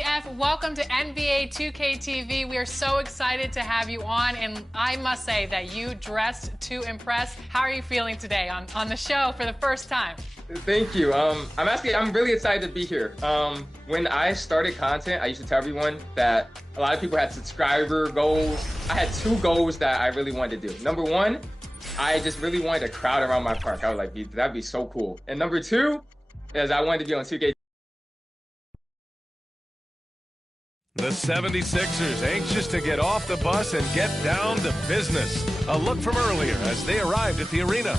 GF, welcome to NBA 2K TV. We are so excited to have you on, and I must say that you dressed to impress. How are you feeling today on the show for the first time? Thank you. I'm really excited to be here. When I started content, I used to tell everyone that a lot of people had subscriber goals. I had two goals that I really wanted to do. Number one, I just really wanted a crowd around my park. I was like, that'd be so cool. And number two is I wanted to be on 2K. The 76ers anxious to get off the bus and get down to business. A look from earlier as they arrived at the arena.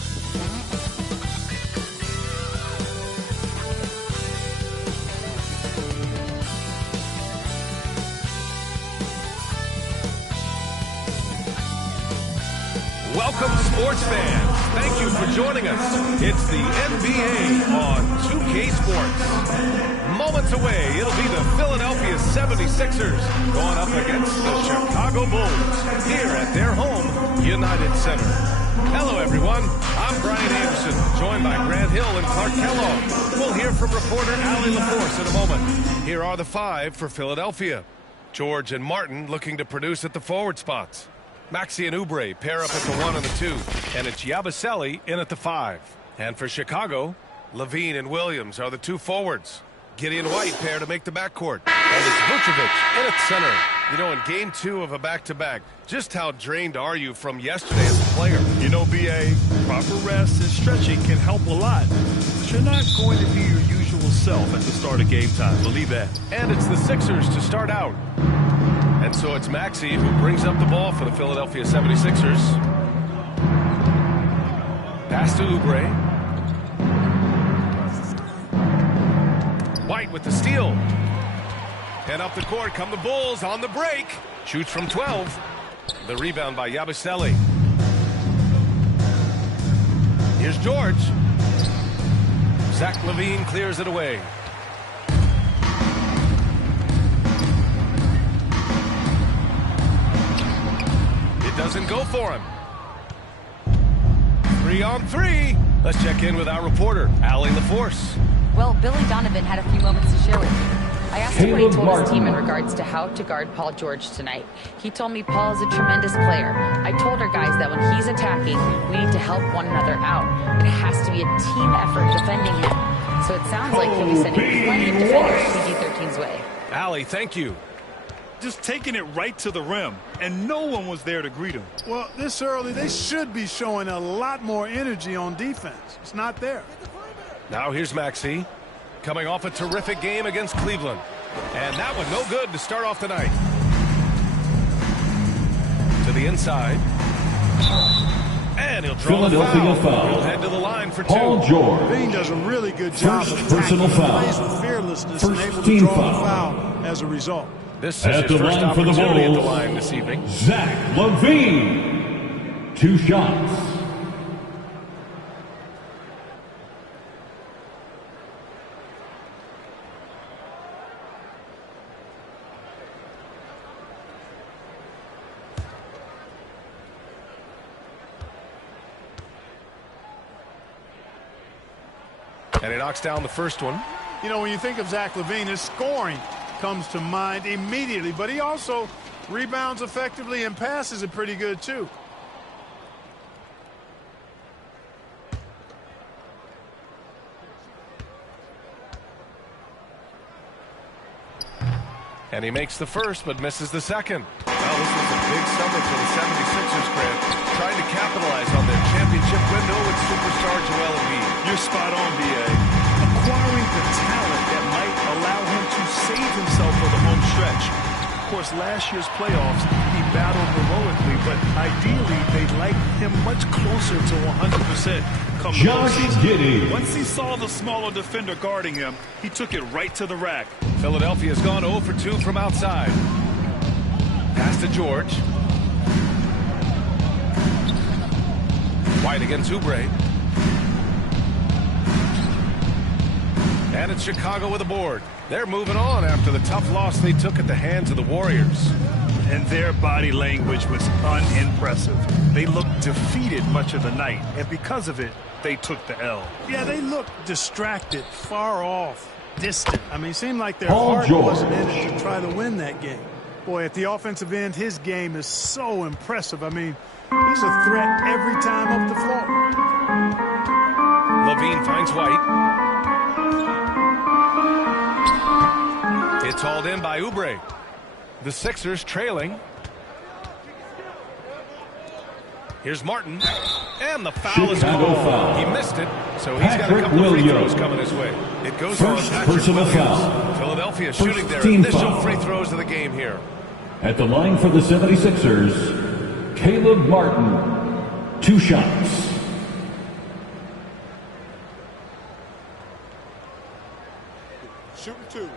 Welcome, sports fans. Thank you for joining us. It's the NBA on 2K Sports. Moments away, it'll be the Philadelphia 76ers going up against the Chicago Bulls here at their home, United Center. Hello, everyone. I'm Brian Anderson, joined by Grant Hill and Clark Kellogg. We'll hear from reporter Allie LaForce in a moment. Here are the five for Philadelphia. George and Martin looking to produce at the forward spots. Maxey and Oubre pair up at the 1 and the 2, and it's Yabusele in at the 5. And for Chicago, Levine and Williams are the two forwards. Gideon White pair to make the backcourt, and it's Vucevic in at center. You know, in game 2 of a back-to-back, just how drained are you from yesterday as a player? You know, BA, proper rest and stretching can help a lot, but you're not going to be your usual self at the start of game time. Believe that. And it's the Sixers to start out. And so it's Maxey who brings up the ball for the Philadelphia 76ers. Pass to Oubre. White with the steal. And up the court come the Bulls on the break. Shoots from 12. The rebound by Yabusele. Here's George. Zach LaVine clears it away. Doesn't go for him. 3-on-3. Let's check in with our reporter, Allie LaForce. Well, Billy Donovan had a few moments to share with me. I asked him what he told his team in regards to how to guard Paul George tonight. He told me Paul is a tremendous player. I told our guys that when he's attacking, we need to help one another out. It has to be a team effort defending him. So it sounds like he'll be sending plenty of defenders PG-13's way. Allie, thank you. Just taking it right to the rim, and no one was there to greet him. Well, this early, they should be showing a lot more energy on defense. It's not there. Now here's Maxey, coming off a terrific game against Cleveland. And that one no good to start off the night. To the inside. And he'll draw the foul. He'll head to the line for 2. Paul George. Bean does a really good job of personal foul. Plays with fearlessness and able to draw the foul as a result. This is his first opportunity at the line this evening. Zach LaVine. 2 shots. And he knocks down the first one. You know, when you think of Zach LaVine, his scoring comes to mind immediately, but he also rebounds effectively and passes it pretty good too. And he makes the first, but misses the second. Well, this was a big summer for the 76ers, Grant, trying to capitalize on their championship window with superstar Joel Embiid. You're spot on, BA. Acquiring the talent that might allow him to save himself for the home stretch. Of course, last year's playoffs, he battled heroically, but ideally, they'd like him much closer to 100% come the postseason. Once he saw the smaller defender guarding him, he took it right to the rack. Philadelphia's gone 0 for 2 from outside. Pass to George. White against Oubre. And it's Chicago with a board. They're moving on after the tough loss they took at the hands of the Warriors. And their body language was unimpressive. They looked defeated much of the night, and because of it, they took the L. Yeah, they looked distracted, far off. distant. I mean, it seemed like their Paul heart George wasn't in it to try to win that game. Boy, at the offensive end, his game is so impressive. I mean, he's a threat every time up the floor. Levine finds White. It's hauled in by Oubre. The Sixers trailing. Here's Martin. And the foul is called. He missed it, so he's got a couple of free throws coming his way. It goes on Patrick Williams. Philadelphia shooting their initial free throws of the game here. At the line for the 76ers, Caleb Martin. 2 shots. Shooting 2.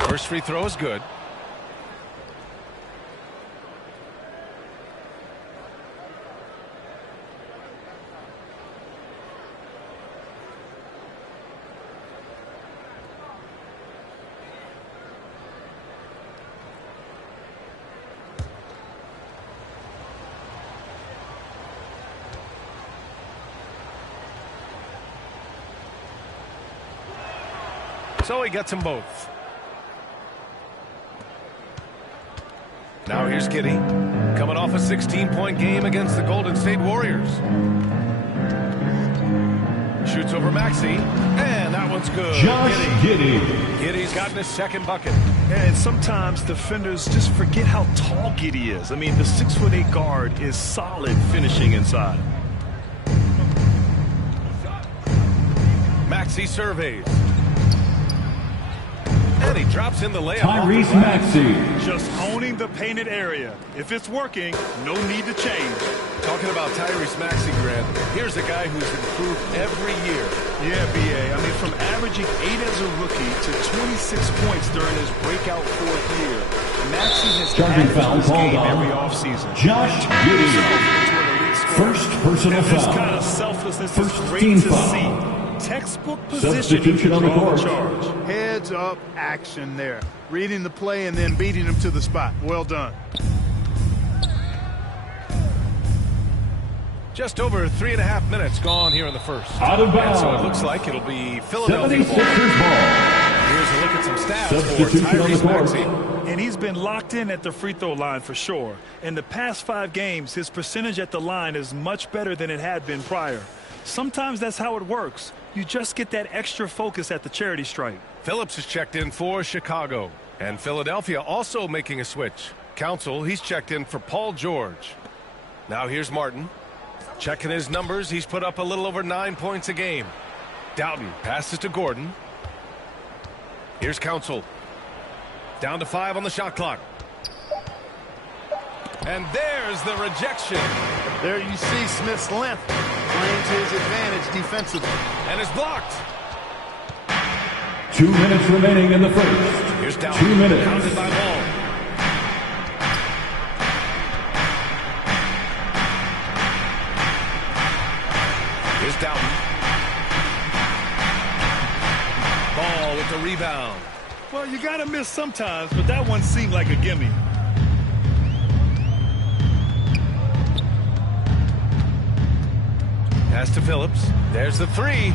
First free throw is good. So he gets them both. Now here's Giddey, coming off a 16-point game against the Golden State Warriors. Shoots over Maxey, and that one's good. Josh Giddey. Giddey's gotten his second bucket. And sometimes defenders just forget how tall Giddey is. I mean, the 6'8" guard is solid finishing inside. Maxey surveys. And he drops in the layup. Tyrese Maxey. Just owning the painted area. If it's working, no need to change. Talking about Tyrese Maxey, Grant, here's a guy who's improved every year. Yeah, B.A. I mean, from averaging 8 as a rookie to 26 points during his breakout 4th year, Maxey has Charging foul his game called every on offseason. Josh Giddey. First personal And this foul. kind of selflessness First is great team to foul. see. Textbook position Substitution on the court. charge. Heads up action there. Reading the play and then beating him to the spot. Well done. Just over 3.5 minutes gone here in the first. Out of And so it bounds. looks like it'll be Philadelphia 76ers ball. ball. Here's a look at some stats for Substitution on the Tyrese court. Maxey. And he's been locked in at the free throw line for sure. In the past 5 games, his percentage at the line is much better than it had been prior. Sometimes that's how it works. You just get that extra focus at the charity stripe. Phillips is checked in for Chicago. And Philadelphia also making a switch. Council, he's checked in for Paul George. Now here's Martin. Checking his numbers, he's put up a little over 9 points a game. Doughton passes to Gordon. Here's Council. Down to 5 on the shot clock. And there's the rejection. There you see Smith's length playing to his advantage defensively. And is blocked. 2 minutes remaining in the first. Here's Doughton. 2 minutes. Pounded by Ball. Here's Doughton. Ball with the rebound. Well, you got to miss sometimes, but that one seemed like a gimme. Pass to Phillips. There's the 3.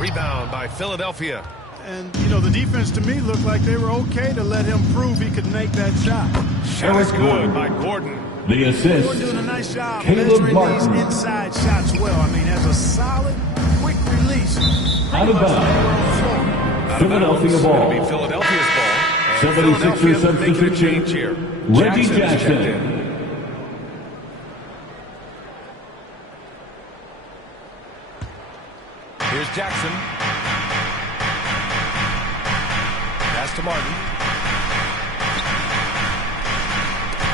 Rebound by Philadelphia. And, you know, the defense to me looked like they were okay to let him prove he could make that shot. Shot is Eric good Gordon. by Gordon. The assist. Gordon doing a nice job Caleb measuring Martin. these inside shots well. I mean, has a solid, quick release. Out of bounds. Philadelphia It'll ball. be Philadelphia's ball. And 76ers Philadelphia making a substitution. change here. Reggie Jackson's checked Jackson. in. Here's Jackson. Pass to Martin.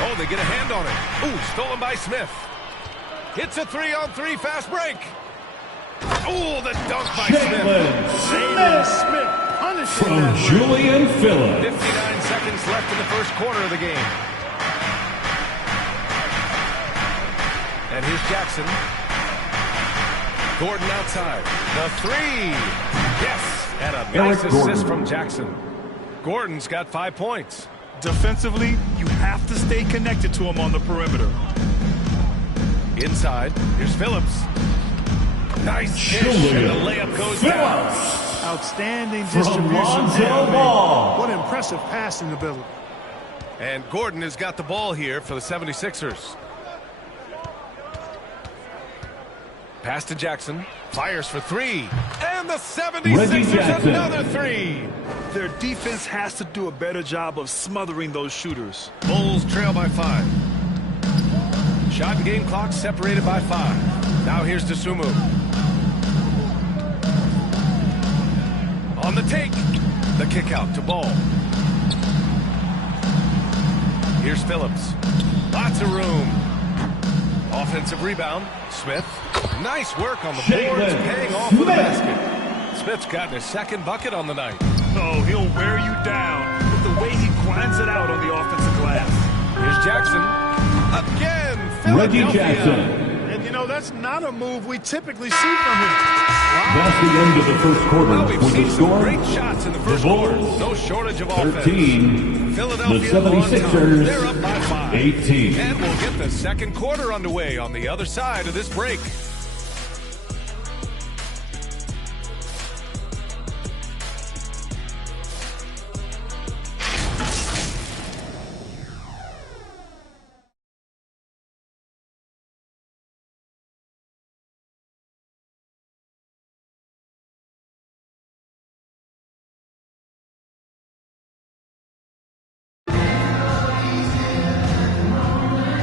Oh, they get a hand on it. Ooh, stolen by Smith. Hits a 3-on-3 fast break. Ooh, the dunk by Smith. Jalen Smith. From Julian Phillips. 59 seconds left in the first quarter of the game. And here's Jackson. Gordon outside. The 3. Yes. And a nice Eric assist Gordon. from Jackson. Gordon's got 5 points. Defensively, you have to stay connected to him on the perimeter. Inside, here's Phillips. Nice dish, and the layup goes down. Outstanding distribution. What impressive passing ability. And Gordon has got the ball here for the 76ers. Pass to Jackson. Fires for 3. And the 76ers another 3. Their defense has to do a better job of smothering those shooters. Bulls trail by 5. Shot and game clock separated by 5. Now here's Dosunmu. On the take. The kick out to Ball. Here's Phillips. Lots of room. Offensive rebound. Smith. Nice work on the boards, paying off with the basket. Smith's gotten his second bucket on the night. Oh, he'll wear you down with the way he grinds it out on the offensive glass. Here's Jackson. Again, Reggie Philadelphia. Jackson. And, you know, that's not a move we typically see from him. That's the end of the first quarter. Well, we've With seen the some score, great shots in the first the quarter. Bulls, No shortage of offense. 13. Philadelphia The 76ers, they're up by 5. 18. And we'll get the second quarter underway on the other side of this break.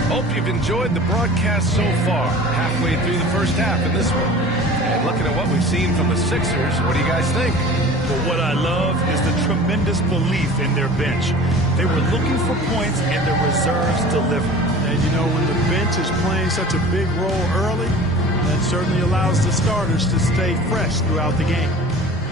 Hope you've enjoyed the broadcast so far. Halfway through the first half in this one. And looking at what we've seen from the Sixers, what do you guys think? But what I love is the tremendous belief in their bench. They were looking for points, and the reserves delivered. And, you know, when the bench is playing such a big role early, that certainly allows the starters to stay fresh throughout the game.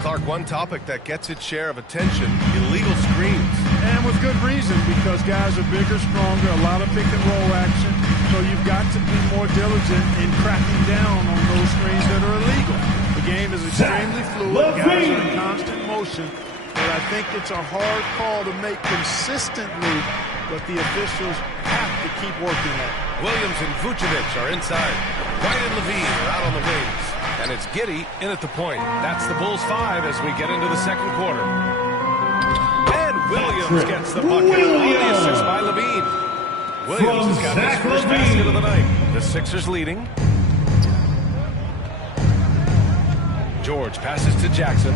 Clark, one topic that gets its share of attention, illegal screens. And with good reason, because guys are bigger, stronger, a lot of pick and roll action. So you've got to be more diligent in cracking down on those screens that are illegal. The game is extremely fluid. Guys are in constant motion. But I think it's a hard call to make consistently, but the officials have to keep working at it. Williams and Vucevic are inside. White and Levine are out on the wings. And it's Giddey in at the point. That's the Bulls 5 as we get into the second quarter. And Williams gets the bucket on the assist by Levine. Williams has got his first basket of the night. The Sixers leading. George passes to Jackson.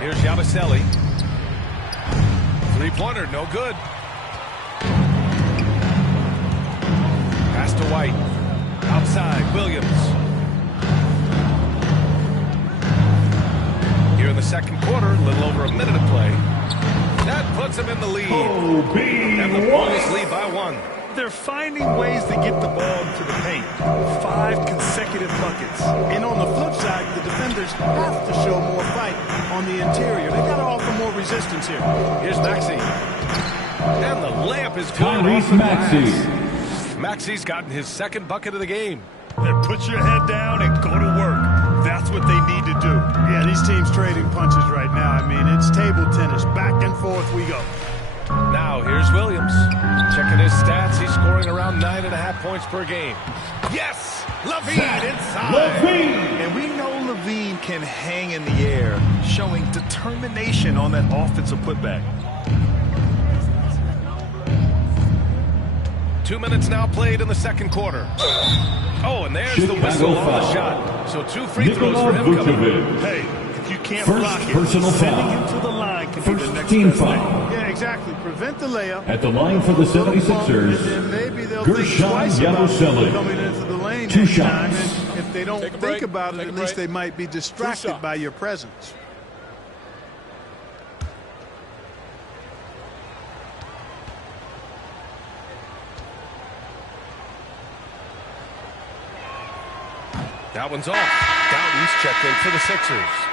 Here's Yabusele. Three-pointer, no good. Pass to White. Outside, Williams. Here in the second quarter, a little over a minute of play. That puts him in the lead. And the Bulls lead by 1. They're finding ways to get the ball to the paint. 5 consecutive buckets. And on the flip side, the defenders have to show more fight on the interior. They've got to offer more resistance here. Here's Maxey. And the layup is good. Tyrese Maxey. Maxey's gotten his second bucket of the game. And put your head down and go to work. That's what they need to do. Yeah, these teams trading punches right now. I mean, it's table tennis. Back and forth we go. Now here's Williams. Checking his stats, he's scoring around 9.5 points per game. Yes! Levine inside! And we know Levine can hang in the air, showing determination on that offensive putback. 2 minutes now played in the second quarter. Oh, and there's the whistle on the shot. So 2 free throws for him coming. Hey, if you can't First block it, personal sending foul. him to the line can be First the next team best foul. thing. Yeah, exactly. Prevent the layup. At the line for the 76ers, And then maybe they'll Gershon think twice about Yabusele. coming into the lane 2 next time. shots. And if they don't Take a think break. about it, Take a at least break. they might be distracted by your presence. That one's off. Doughton's checked in for the Sixers.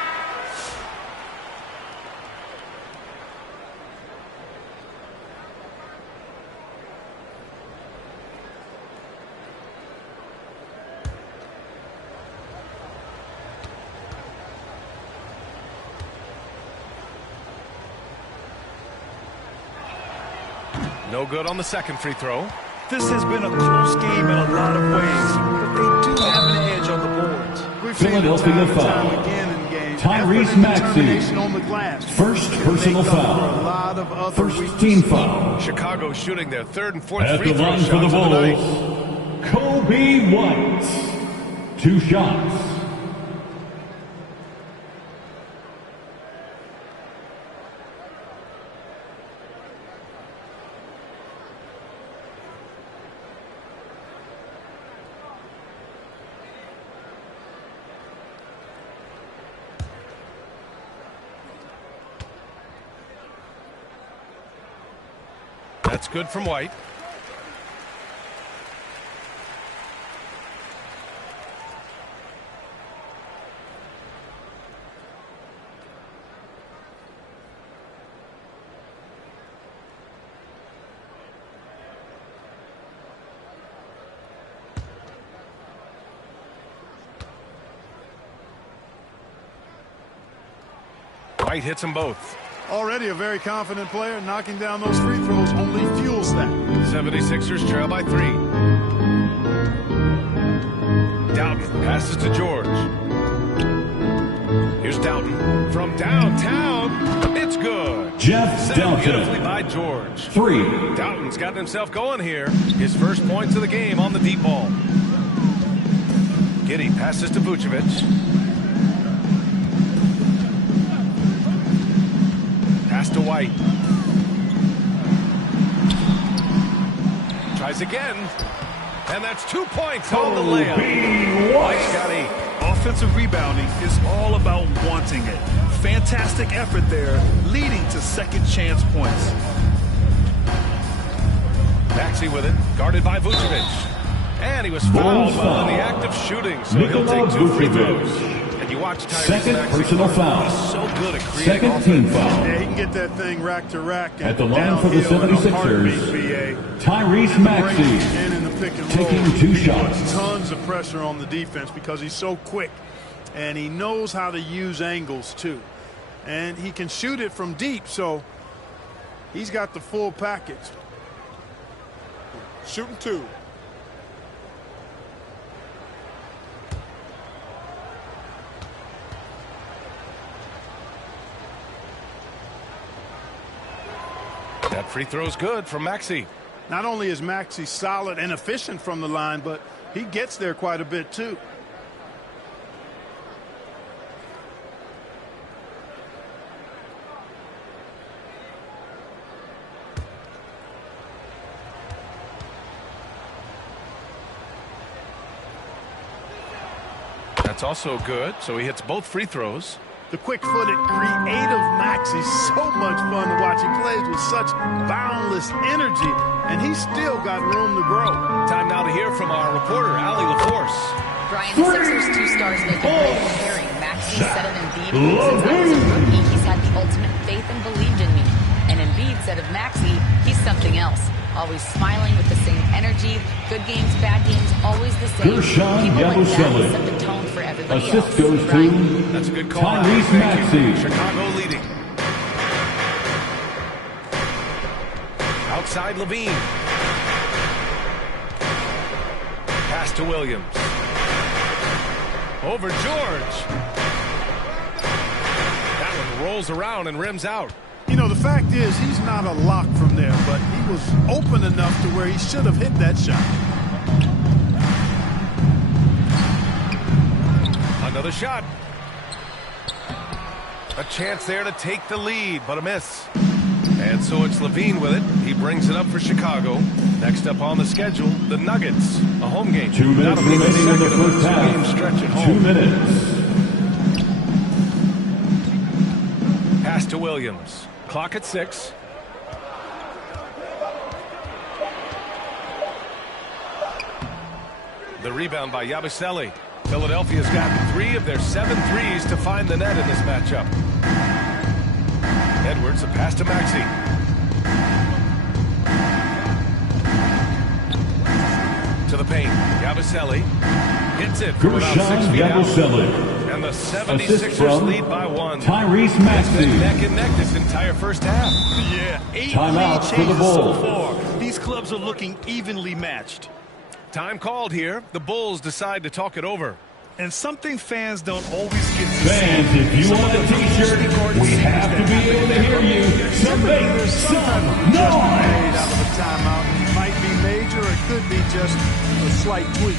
No good on the second free throw. This has been a close game in a lot of ways, but they do have an edge on the boards. We've seen it time and time again in games. Tyrese Maxey. On the glass. First personal foul. First team foul. Chicago shooting their third and fourth At free the throw line for shots the of the night. Bulls, Kobe White. 2 shots. That's good from White. White hits them both. Already a very confident player. Knocking down those free throws only fuels that. 76ers trail by 3. Doughton passes to George. Here's Doughton from downtown. It's good. Jeff Set up beautifully Doughton. by George. 3. Doughton's gotten himself going here. His first points of the game on the deep ball. Giddey passes to Vucevic. Pass to White. Tries again. And that's 2 points on the layup. White's got 8. Offensive rebounding is all about wanting it. Fantastic effort there, leading to second chance points. Maxey with it, guarded by Vucevic. And he was fouled while in the act of shooting, so he'll take 2 free throws. And you watch Tyrese Second Maxey personal play. foul. He's so good at creating Second offense. team foul. Yeah, he can get that thing rack to rack. At the line for the 76ers, Tyrese Maxey In the pick and roll. taking 2 shots. Puts tons of pressure on the defense because he's so quick. And he knows how to use angles, too. And he can shoot it from deep, so he's got the full package. Shooting 2. That free throw's good from Maxey. Not only is Maxey solid and efficient from the line, but he gets there quite a bit, too. That's also good, so he hits both free throws. The quick-footed, creative Maxey's so much fun to watch. He plays with such boundless energy, and he's still got room to grow. Time now to hear from our reporter, Allie LaForce. Brian, the Sixers' 2 stars make a great pairing. Maxey said of Embiid, since I was a rookie, he's had the ultimate faith and believed in me. And Embiid said of Maxey, he's something else. Always smiling with the same energy. Good games, bad games, always the same. Gershon People like that Yabusele. set the tone for everybody Assist else. goes Brian. to That's a good call. Tyrese Thank you. Maxey. Chicago leading. Outside Levine. Pass to Williams. Over George. That one rolls around and rims out. You know, the fact is he's not a lock from there, but he was open enough to where he should have hit that shot. Another shot. A chance there to take the lead, but a miss. And so it's Levine with it. He brings it up for Chicago. Next up on the schedule, the Nuggets. A home game. 2 minutes That'll be remaining in the second of first a game half. stretch at 2 home. minutes. Pass to Williams. Clock at 6. The rebound by Yabusele. Philadelphia's got 3 of their 7 threes to find the net in this matchup. Edwards, a pass to Maxey. To the paint. Yabusele hits it from about 6 Gershon feet out. Yabusele. And the Assist 76ers from lead by 1. Tyrese It's been Maxey. neck and neck this entire first half. Yeah, 8 Timeout lead for the changes so Bulls. far. clubs are looking evenly matched. Time called here. The Bulls decide to talk it over. And something fans don't always get to Fans, see. if you want a t-shirt, we have to be able to hear you. So make some noise! Out of a timeout. It might be major, or it could be just a slight tweak.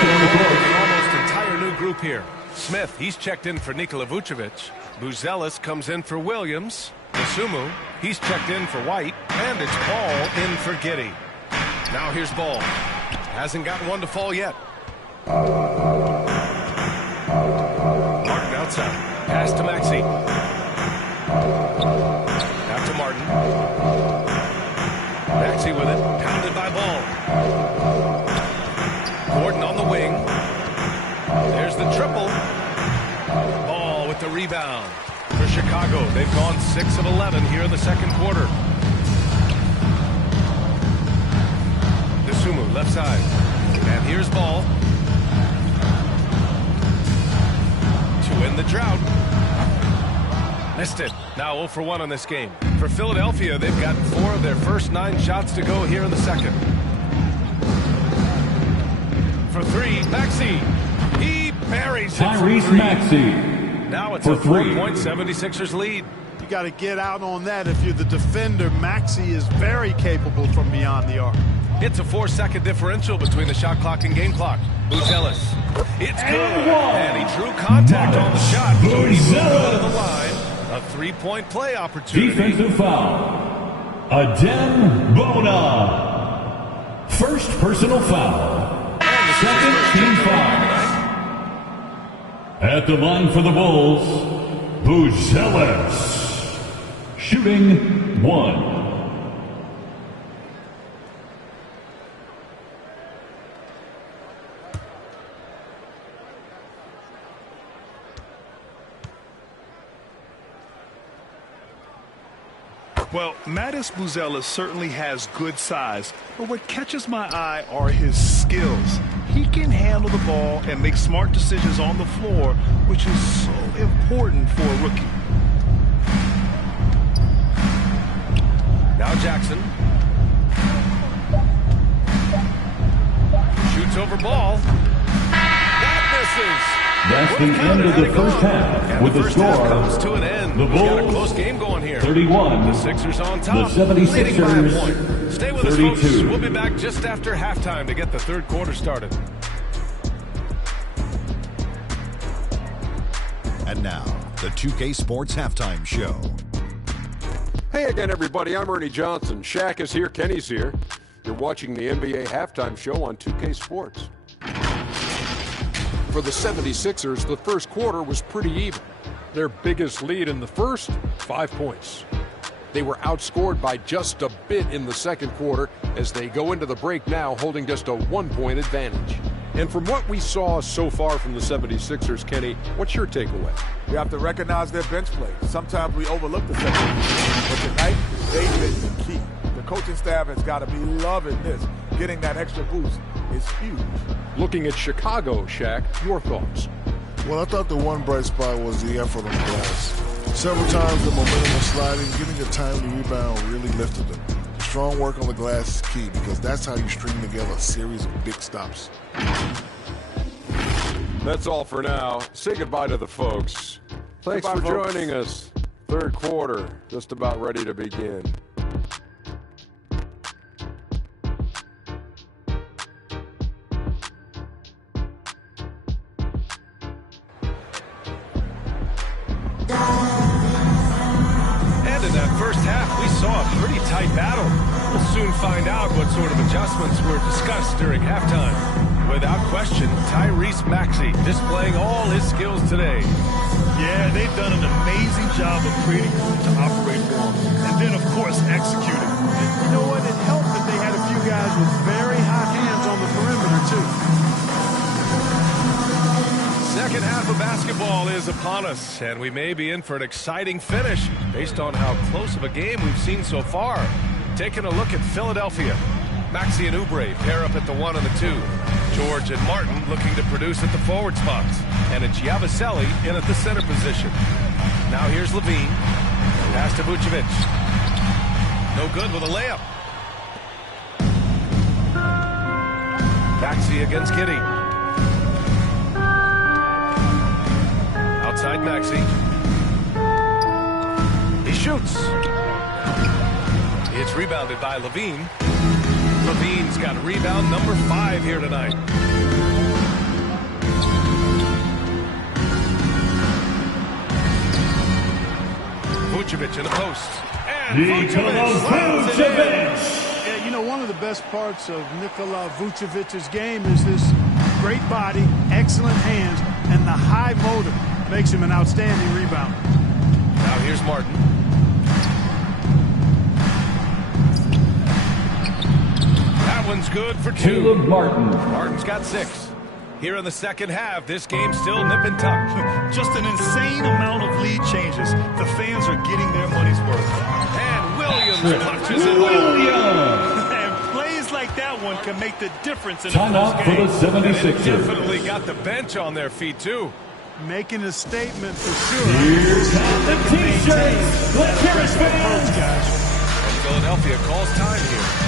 Almost entire new group here. Smith, he's checked in for Nikola Vucevic. Buzelis comes in for Williams. Isumu, he's checked in for White. And it's Ball in for Giddey. Now here's Ball. Hasn't gotten one to fall yet. Martin outside. Pass to Maxey. Back to Martin. Maxey with it. Pounded by Ball. Gordon on the wing. There's the triple. Ball with the rebound. For Chicago, they've gone 6 of 11 here in the second quarter. Isumu, left side. And here's Ball. To win the drought. Missed it. Now 0 for 1 on this game. For Philadelphia, they've got 4 of their first 9 shots to go here in the second. For 3, Maxey. He buries it. Tyrese Maxey. Now it's for a 3. 4-point 76ers lead. You got to get out on that if you're the defender. Maxey is very capable from beyond the arc. It's a 4-second differential between the shot clock and game clock. Buzelis. It's good. And he drew contact on the shot. He moved out of the line. A 3-point play opportunity. Defensive foul. Adem Bona. First personal foul. Second team foul. At the line for the Bulls, Buzelis. Shooting 1. Well, Mattis Buzelis certainly has good size, but what catches my eye are his skills. He can handle the ball and make smart decisions on the floor, which is so important for a rookie. Now Jackson. Shoots over Ball. That misses. That's the end of the first half. And With the score, comes to an end. the We've got a Bulls close game going here. 31. The Sixers on top. The 76ers leading by a point. Stay with 32. us, folks. We'll be back just after halftime to get the third quarter started. And now, the 2K Sports Halftime Show. Hey again, everybody. I'm Ernie Johnson. Shaq is here. Kenny's here. You're watching the NBA Halftime Show on 2K Sports. For the 76ers, the first quarter was pretty even. Their biggest lead in the first, 5 points. They were outscored by just a bit in the second quarter as they go into the break now holding just a 1-point advantage. And from what we saw so far from the 76ers, Kenny, what's your takeaway? We have to recognize their bench play. Sometimes we overlook the second half, but tonight they've been the key. The coaching staff has got to be loving this. Getting that extra boost is huge. Looking at Chicago, Shaq, your thoughts? Well, I thought the one bright spot was the effort on the glass. Several times the momentum was sliding, getting a timely rebound really lifted them. The strong work on the glass is key because that's how you string together a series of big stops. That's all for now. Say goodbye to the folks. Thanks for joining us. Third quarter, just about ready to begin. And in that first half, we saw a pretty tight battle. We'll soon find out what sort of adjustments were discussed during halftime. Without question, Tyrese Maxey displaying all his skills today. Yeah, they've done an amazing job of creating room to operate for him. And then, of course, executing. And you know what? It helped that they had a few guys with very hot hands on the perimeter, too. Second half of basketball is upon us, and we may be in for an exciting finish based on how close of a game we've seen so far. Taking a look at Philadelphia. Maxey and Oubre pair up at the 1 and the 2. George and Martin looking to produce at the forward spots. And it's Yabusele in at the center position. Now here's Levine. Pass to Vucevic. No good with a layup. Maxey against Kitty. Outside Maxey. He shoots. It's rebounded by Levine. Levine's got rebound number 5 here tonight. Vucevic in the post. And Vucevic. Yeah, you know, one of the best parts of Nikola Vucevic's game is this great body, excellent hands, and the high motor makes him an outstanding rebounder. Now here's Martin. That one's good for 2. Caleb Martin. Martin's got 6. Here in the second half, this game's still nip and tuck. Just an insane amount of lead changes. The fans are getting their money's worth. And Williams punches it home. And plays like that one can make the difference in Timeout for the 76ers. Definitely got the bench on their feet, too. Making a statement for sure. Here's the T-shirts. Let's hear it, fans. Guys. And Philadelphia calls time here.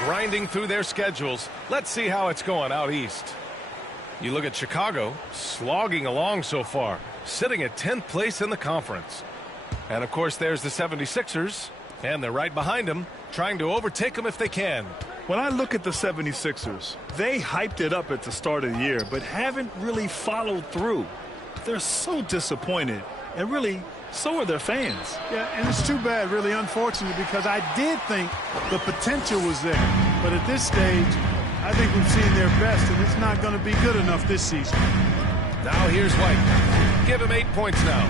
Grinding through their schedules. Let's see how it's going out east. You look at Chicago, slogging along so far, sitting at 10th place in the conference. And of course there's the 76ers, and they're right behind them, trying to overtake them if they can. When I look at the 76ers, they hyped it up at the start of the year, but haven't really followed through. They're so disappointed, and really, so are their fans. Yeah, and it's too bad, really unfortunate, because I did think the potential was there. But at this stage, I think we've seen their best, and it's not going to be good enough this season. Now here's White. Give him 8 points now.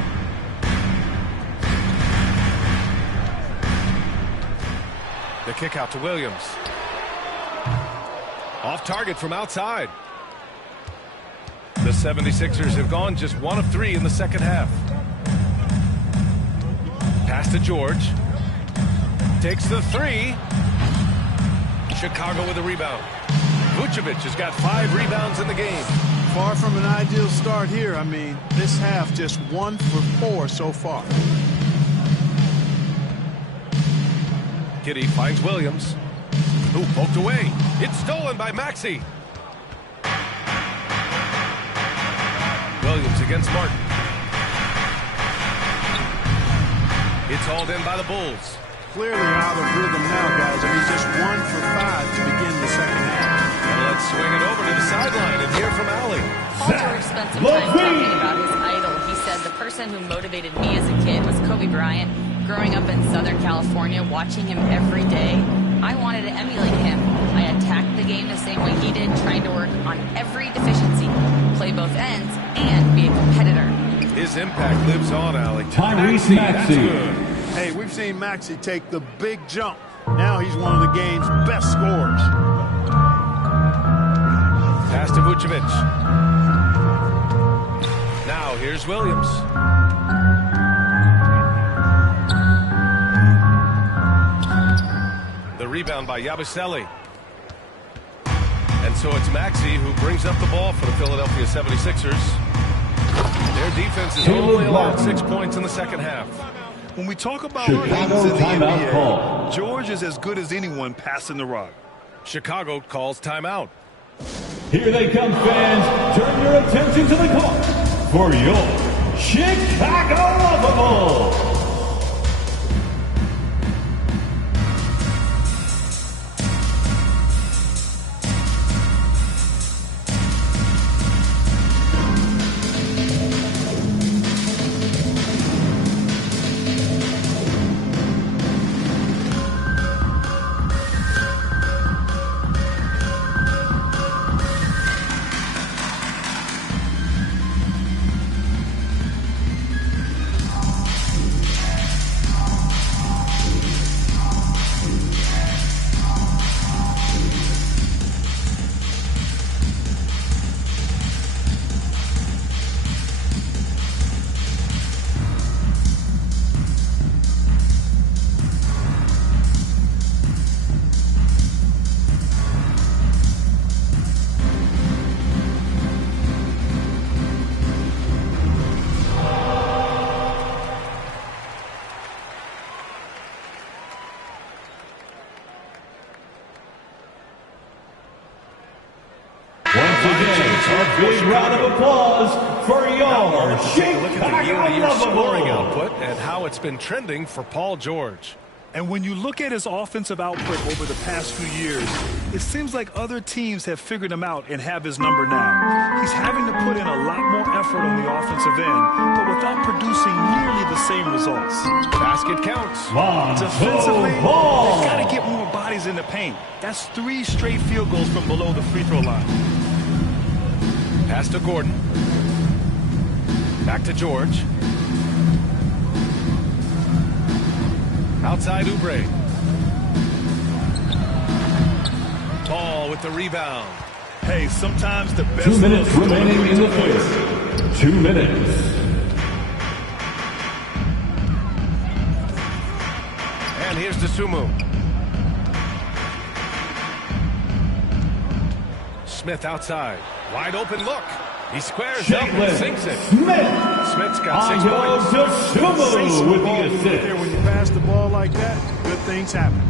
The kick out to Williams. Off target from outside. The 76ers have gone just 1 of 3 in the second half. Pass to George. Takes the 3. Chicago with a rebound. Vucevic has got 5 rebounds in the game. Far from an ideal start here. I mean, this half just 1 for 4 so far. Kitty finds Williams. Who poked away. It's stolen by Maxey. Williams against Martin. It's hauled in by the Bulls. Clearly out of rhythm now, guys. I mean, just 1 for motivated me as a kid was Kobe Bryant. Growing up in Southern California, watching him every day, I wanted to emulate him. I attacked the game the same way he did, trying to work on every deficiency, play both ends, and be a competitor. His impact lives on, Alec. Tyrese Maxey. Hey, we've seen Maxey take the big jump. Now he's one of the game's best scorers. Pass to Vucevic. Now here's Williams. The rebound by Yabusele. And so it's Maxey who brings up the ball for the Philadelphia 76ers. Their defense has only allowed 6 points in the second half. When we talk about Chicago in the timeout NBA, call. George is as good as anyone passing the rock. Chicago calls timeout. Here they come, fans. Turn your attention to the court for your Chicago Bulls. Once again, a big round of applause for your Chicago scoring Bulls. output and how it's been trending for Paul George. And when you look at his offensive output over the past few years, it seems like other teams have figured him out and have his number now. He's having to put in a lot more effort on the offensive end, but without producing nearly the same results. Basket counts. Defensively, they've got to get more bodies in the paint. That's 3 straight field goals from below the free throw line. Pass to Gordon. Back to George. Outside Oubre. Paul with the rebound. Hey, sometimes the best... 2 minutes remaining in the first. 2 minutes. And here's Dosunmu. Smith outside. Wide open look. He squares up and sinks it. Smith's got 6 points. Dosunmu with the Right assist. there, when you pass the ball like that, good things happen.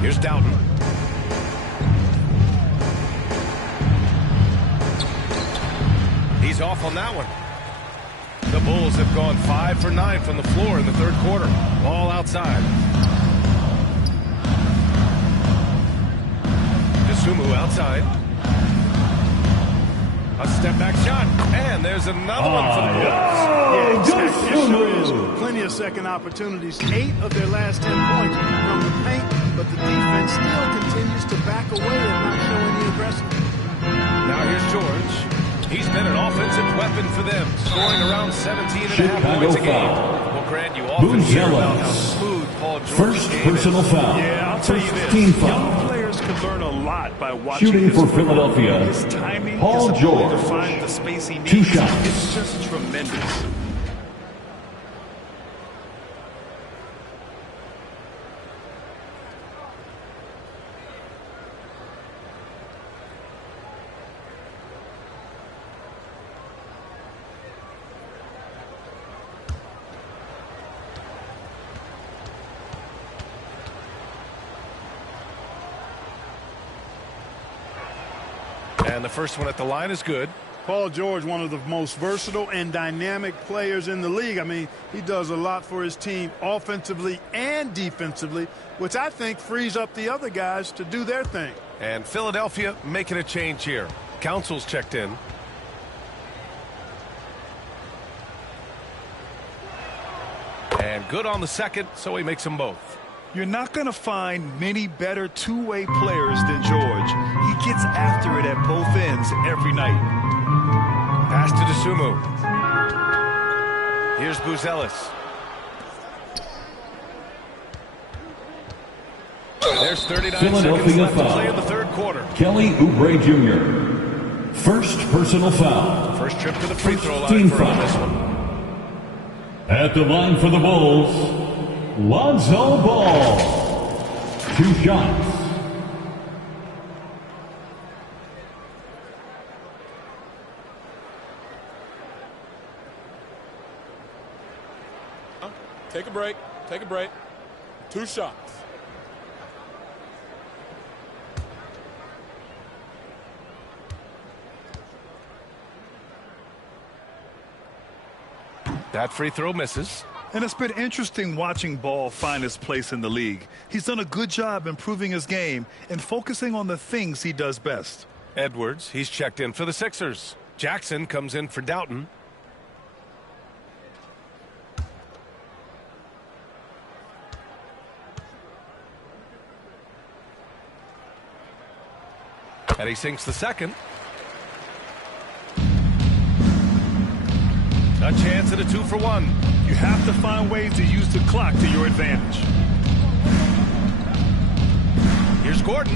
Here's Doughton. He's off on that one. The Bulls have gone 5 for 9 from the floor in the third quarter. Ball outside. Dosunmu outside. A step back shot. And there's another one for the Bulls. Dosunmu. Plenty of second opportunities. 8 of their last 10 points from the paint, but the defense still continues to back away and not show any aggressiveness. Now here's George. He's been an offensive weapon for them, scoring around 17.5 points a game. Well, Grant, you often hear about how smooth Paul George's First game personal is. foul. Yeah, I'll tell you First this. team Young foul. players can learn a lot by watching Shooting his for football. Philadelphia, His timing, Paul his ability to George. find the space he needs. 2 shots. It's just tremendous. And the first one at the line is good. Paul George, one of the most versatile and dynamic players in the league. I mean, he does a lot for his team offensively and defensively, which I think frees up the other guys to do their thing. And Philadelphia making a change here. Council's checked in. And good on the second, so he makes them both. You're not going to find many better two-way players than George. He gets after it at both ends every night. Pass to DeSumo. Here's Buzelis. There's 39 seconds left to play in the third quarter. Kelly Oubre Jr. First personal foul. First trip to the free throw line for him this one. At the line for the Bulls, Lonzo Ball. 2 shots. Take a break. Take a break. 2 shots. That free throw misses. And it's been interesting watching Ball find his place in the league. He's done a good job improving his game and focusing on the things he does best. Edwards, he's checked in for the Sixers. Jackson comes in for Doughton. And he sinks the second. A chance at a 2-for-1. You have to find ways to use the clock to your advantage. Here's Gordon.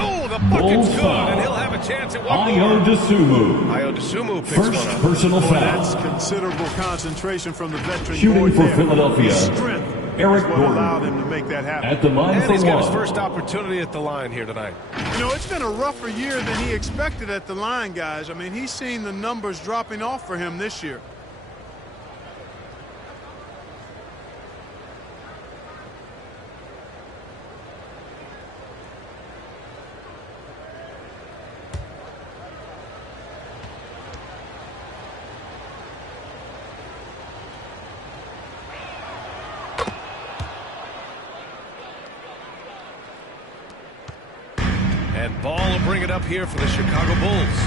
Oh, the bucket's good, and he'll have a chance at one more. Ayo DeSumo picks First one up. personal foul. That's considerable concentration from the veteran. Shooting for Philadelphia, Strength Eric is what Gordon. allowed him to make that happen. At the line And for he's got his 1. first opportunity at the line here tonight. You know, it's been a rougher year than he expected at the line, guys. I mean, he's seen the numbers dropping off for him this year. And Ball will bring it up here for the Chicago Bulls.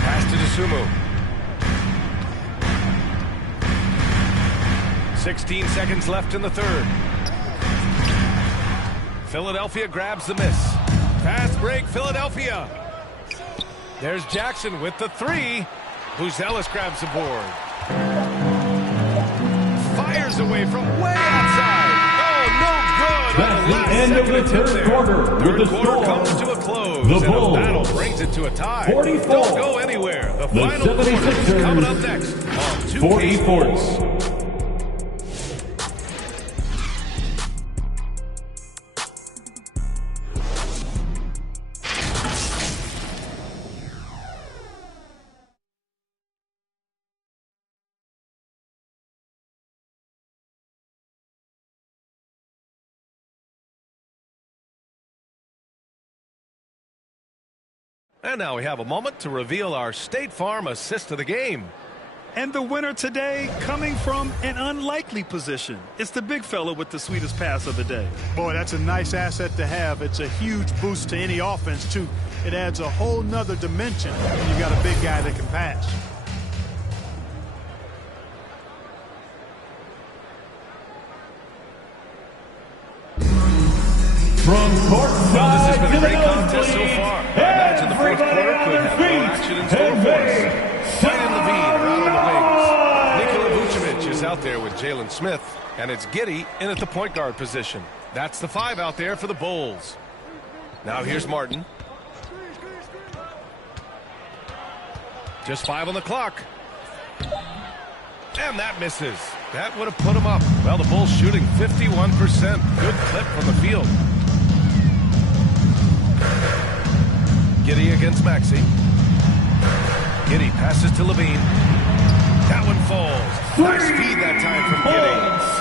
Pass to DeSumo. 16 seconds left in the third. Philadelphia grabs the miss. Fast break, Philadelphia. There's Jackson with the 3. Buzelis grabs the board. Fires away from way outside. That's the end of the third quarter. Third With the quarter score, comes to a close. the And Bulls, the battle brings it to a tie. 44. Don't go anywhere. The final quarter is 76ers, coming up next on 2K 44. Sports. And now we have a moment to reveal our State Farm assist of the game. And the winner today coming from an unlikely position. It's the big fella with the sweetest pass of the day. Boy, that's a nice asset to have. It's a huge boost to any offense, too. It adds a whole nother dimension when you've got a big guy that can pass. From courtside, Well, this has been a great to the contest so far. I imagine the fourth quarter could have more action in store for us. Ryan Levine around on the wings. Nikola Vucevic is out there with Jalen Smith, and it's Giddey in at the point guard position. That's the 5 out there for the Bulls. Now here's Martin. Just 5 on the clock. And that misses. That would have put him up. Well, the Bulls shooting 51%. Good clip from the field. Giddey against Maxey. Giddey passes to Levine. That one falls. Nice feed that time from Giddey.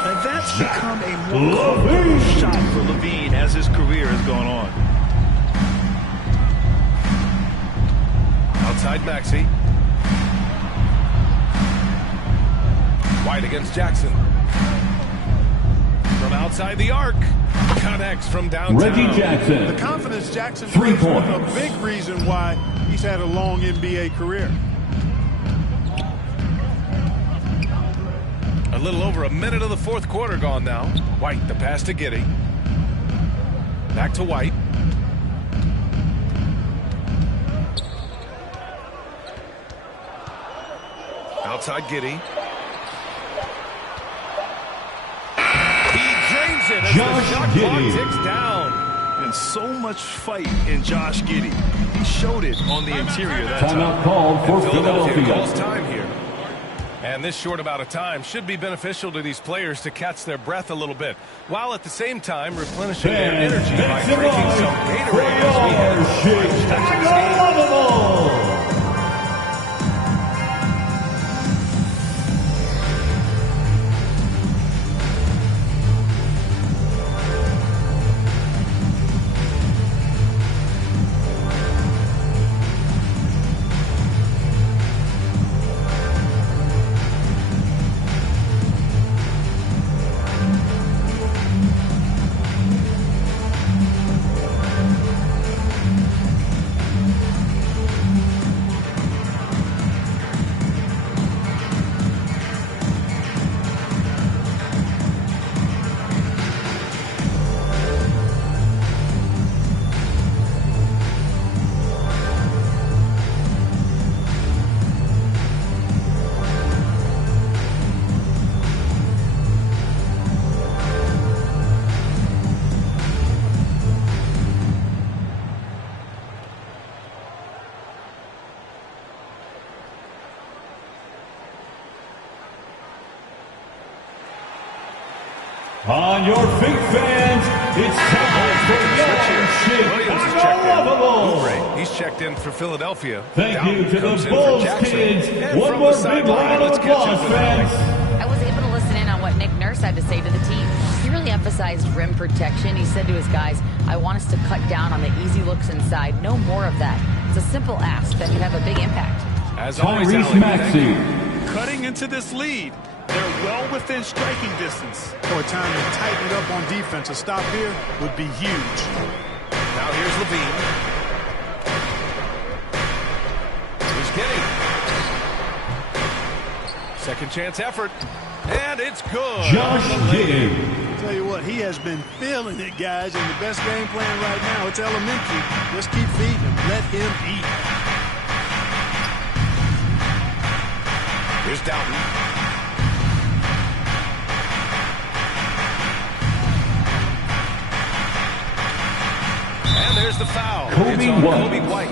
And that's become a more comfortable shot for Levine as his career has gone on. Outside Maxey. White against Jackson. From outside the arc. Connects from downtown. Reggie Jackson. The confidence Jackson 3 brings is points. a big reason why he's had a long NBA career. little over a minute of the fourth quarter gone now. White, the pass to Giddey. Back to White. Outside Giddey. He drains it as the shot clock ticks down. And so much fight in Josh Giddey. He showed it on the interior that time. Timeout called for Philadelphia. Calls time here. And this short amount of time should be beneficial to these players to catch their breath a little bit, while at the same time replenishing their energy by drinking some Gatorade as we head into the game. On your feet, fans, it's time for Williams is checked in. Oubre, he's checked in for Philadelphia. Thank you to the Bulls kids. One more big round of applause, fans. I was able to listen in on what Nick Nurse had to say to the team. He really emphasized rim protection. He said to his guys, I want us to cut down on the easy looks inside. No more of that. It's a simple ask that could have a big impact. As always, Maxey. Cutting into this lead. They're well within striking distance. Boy, time to tighten it up on defense. A stop here would be huge. Now here's Levine. Here's Giddey. Second chance effort. And it's good. Josh Giddey. Tell you what, he has been feeling it, guys. And the best game plan right now, it's elementary. Just keep feeding him. Let him eat. Here's Doughton. And there's the foul. Kobe White.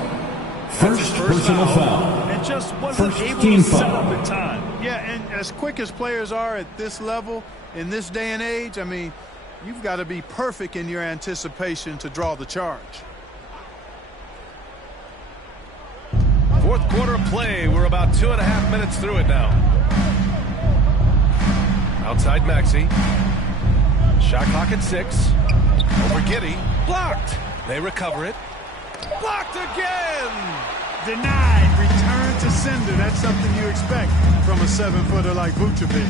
First personal foul. And just wasn't able to set up in time. Yeah, and as quick as players are at this level, in this day and age, I mean, you've got to be perfect in your anticipation to draw the charge. Fourth quarter of play. We're about 2.5 minutes through it now. Outside Maxey. Shot clock at 6. Over Giddey. Blocked. They recover it. Blocked again. Denied. Return to sender. That's something you expect from a 7-footer like Vucevic.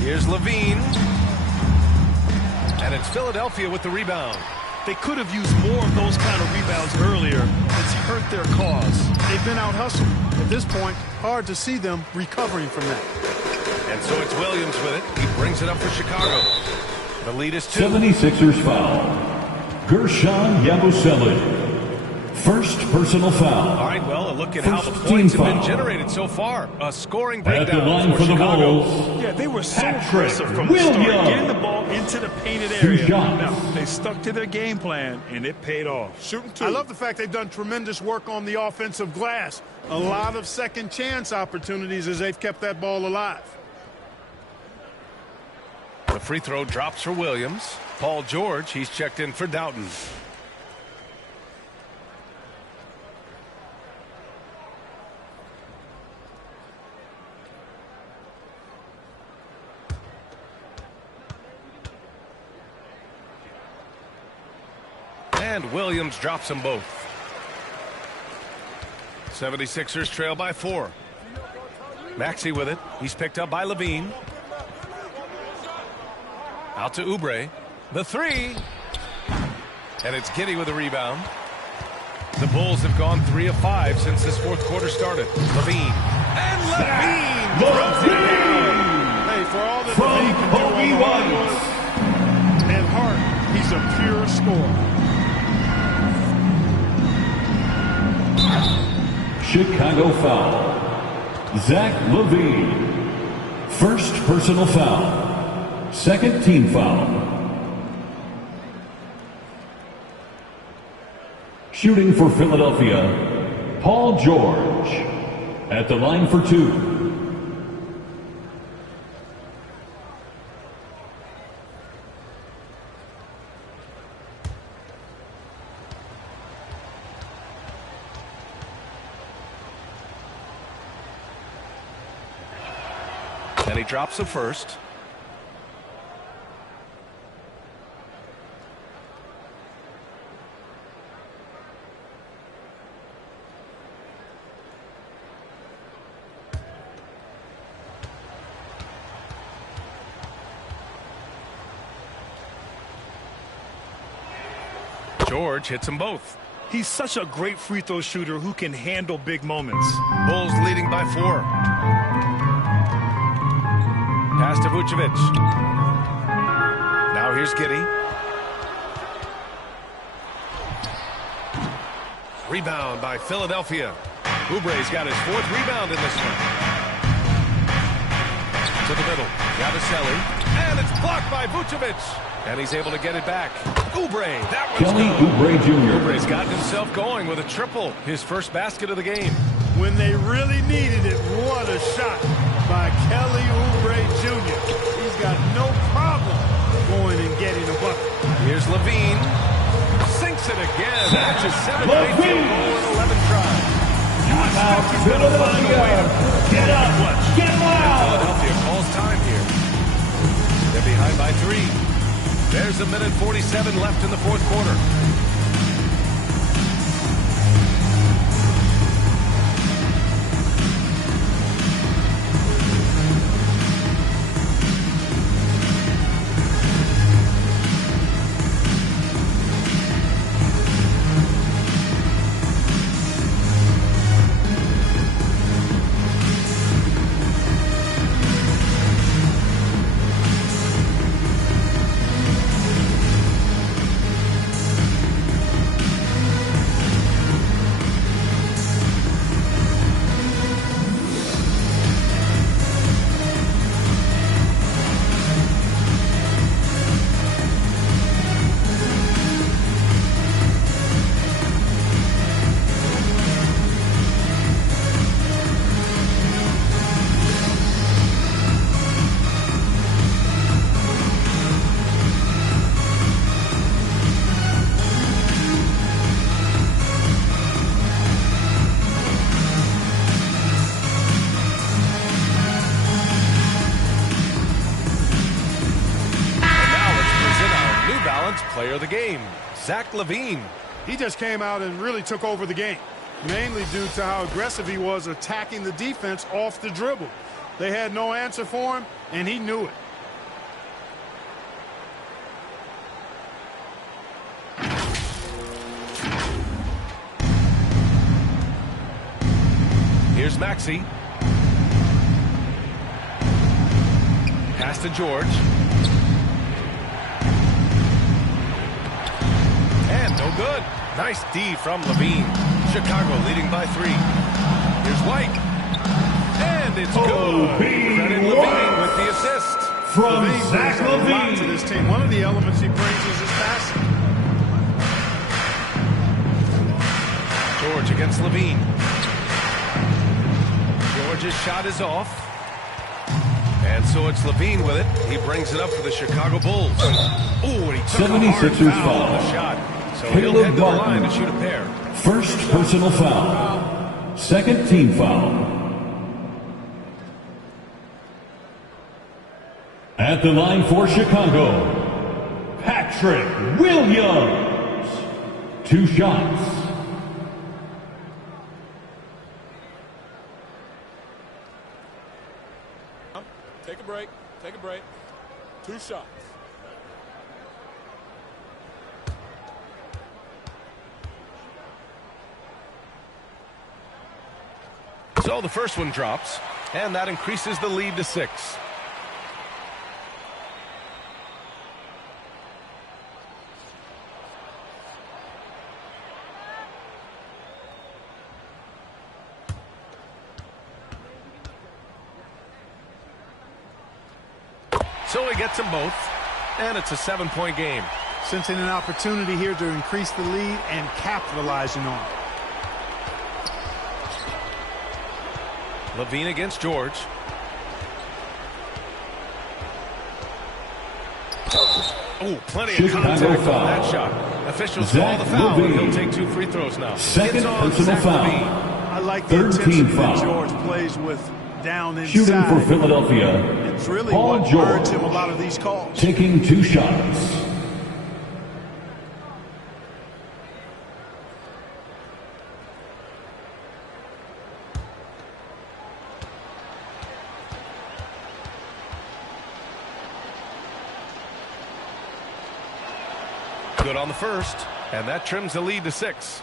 Here's Levine. And it's Philadelphia with the rebound. They could have used more of those kind of rebounds earlier. It's hurt their cause. They've been out-hustled. At this point, hard to see them recovering from that. And so it's Williams with it. He brings it up for Chicago. The lead is 2. 76ers foul. Gershon Yabusele. First personal foul. All right, well, a look at how the points have been generated so far. A scoring breakdown at the line for Chicago. the Bulls. Yeah, they were so aggressive from the start, getting the ball into the painted area. Now, they stuck to their game plan, and it paid off. Shooting 2. I love the fact they've done tremendous work on the offensive glass. A lot of second chance opportunities as they've kept that ball alive. The free throw drops for Williams. Paul George, he's checked in for Doughton. And Williams drops them both. 76ers trail by 4. Maxey with it. He's picked up by Levine. Out to Oubre. The 3. And it's Giddey with a rebound. The Bulls have gone 3 of 5 since this fourth quarter started. Levine. And Levine throws it down. pure score. Chicago foul. Zach LaVine. First personal foul. Second team foul. Shooting for Philadelphia, Paul George. At the line for two. And he drops the first. George hits them both. He's such a great free throw shooter who can handle big moments. Bulls leading by 4. Pass to Vucevic. Now here's Giddey. Rebound by Philadelphia. Oubre's got his 4th rebound in this one. To the middle. Yabusele. And it's blocked by Vucevic. And he's able to get it back. Oubre. That one's Kelly good. Oubre Jr. Oubre's gotten himself going with a triple. His first basket of the game. When they really needed it, what a shot by Kelly Oubre Jr. He's got no problem going and getting a bucket. Here's LaVine. Sinks it again. That's his 7th field goal in 11 tries. Philadelphia. Get up. Get loud. Philadelphia calls time here. They're behind by 3. There's a minute 47 left in the 4th quarter. Player of the game, Zach LaVine. He just came out and really took over the game, mainly due to how aggressive he was attacking the defense off the dribble. They had no answer for him, and he knew it. Here's Maxey. Pass to George. And no good. Nice D from LaVine. Chicago leading by 3. Here's White. And it's good. Credit LaVine with the assist. From LaVine Zach brings a lot LaVine. to this team. One of the elements he brings is his passing. George against LaVine. George's shot is off. And so it's LaVine with it. He brings it up for the Chicago Bulls. Oh, and he took a hard 76ers foul on the foul. shot. So he'll head to the line to shoot a pair. First personal foul. Second team foul. At the line for Chicago, Patrick Williams. 2 shots. Take a break. Take a break. 2 shots. So the first one drops, and that increases the lead to 6. So he gets them both, and it's a 7-point game. Sensing an opportunity here to increase the lead and capitalizing on it. Levine against George. Oh, plenty of contact on that shot. Officials call the foul, and he'll take 2 free throws now. Second personal foul. I like the intensity that George plays with down inside. Shooting for Philadelphia, it's really Paul what George earns him a lot of these calls. Taking 2 shots. Good on the first, and that trims the lead to 6.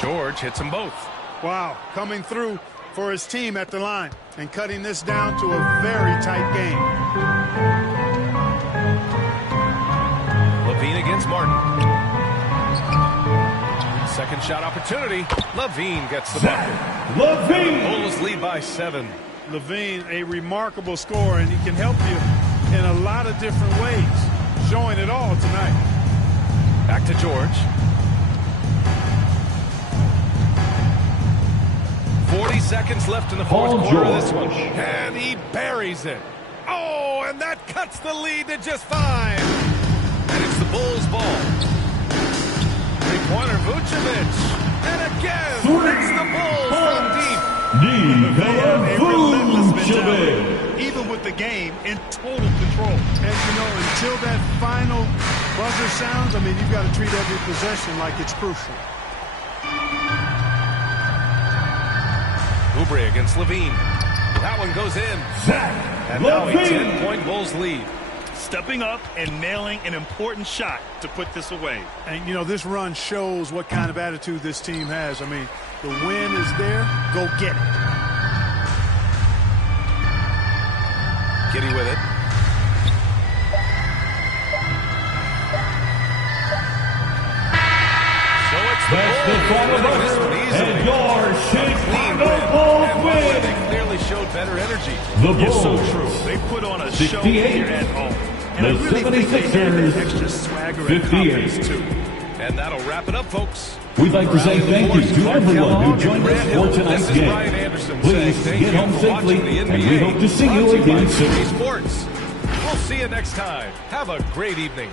George hits them both. Wow, coming through for his team at the line and cutting this down to a very tight game. Levine against Martin. Second shot opportunity. Levine gets the bucket. Levine! Bulls lead by 7. Levine, a remarkable scorer, and he can help you in a lot of different ways. Showing it all tonight. Back to George. 40 seconds left in the fourth quarter of this one. And he buries it. Oh, and that cuts the lead to just 5. And it's the Bulls' ball. Three-pointer Vucevic. And again, it's the Bulls from deep. Vucevic. Even with the game in total control. And, you know, until that final buzzer sounds, I mean, you've got to treat every possession like it's crucial. Oubre against Levine. That one goes in. And now a 10-point Bulls lead. Stepping up and nailing an important shot to put this away. And, you know, this run shows what kind of attitude this team has. I mean, the win is there. Go get it. Giddy with it. So it's the Bulls winning this one easily. Chicago Bulls win. They clearly showed better energy. The You're so Bulls. true. They put on a show here at home. And I The really think they had that 76ers, extra swagger and 58. confidence, too. And that'll wrap it up, folks. We'd like to say thank you to everyone who joined us for tonight's game. Please get home safely, and we hope to see you again soon. Sports. We'll see you next time. Have a great evening.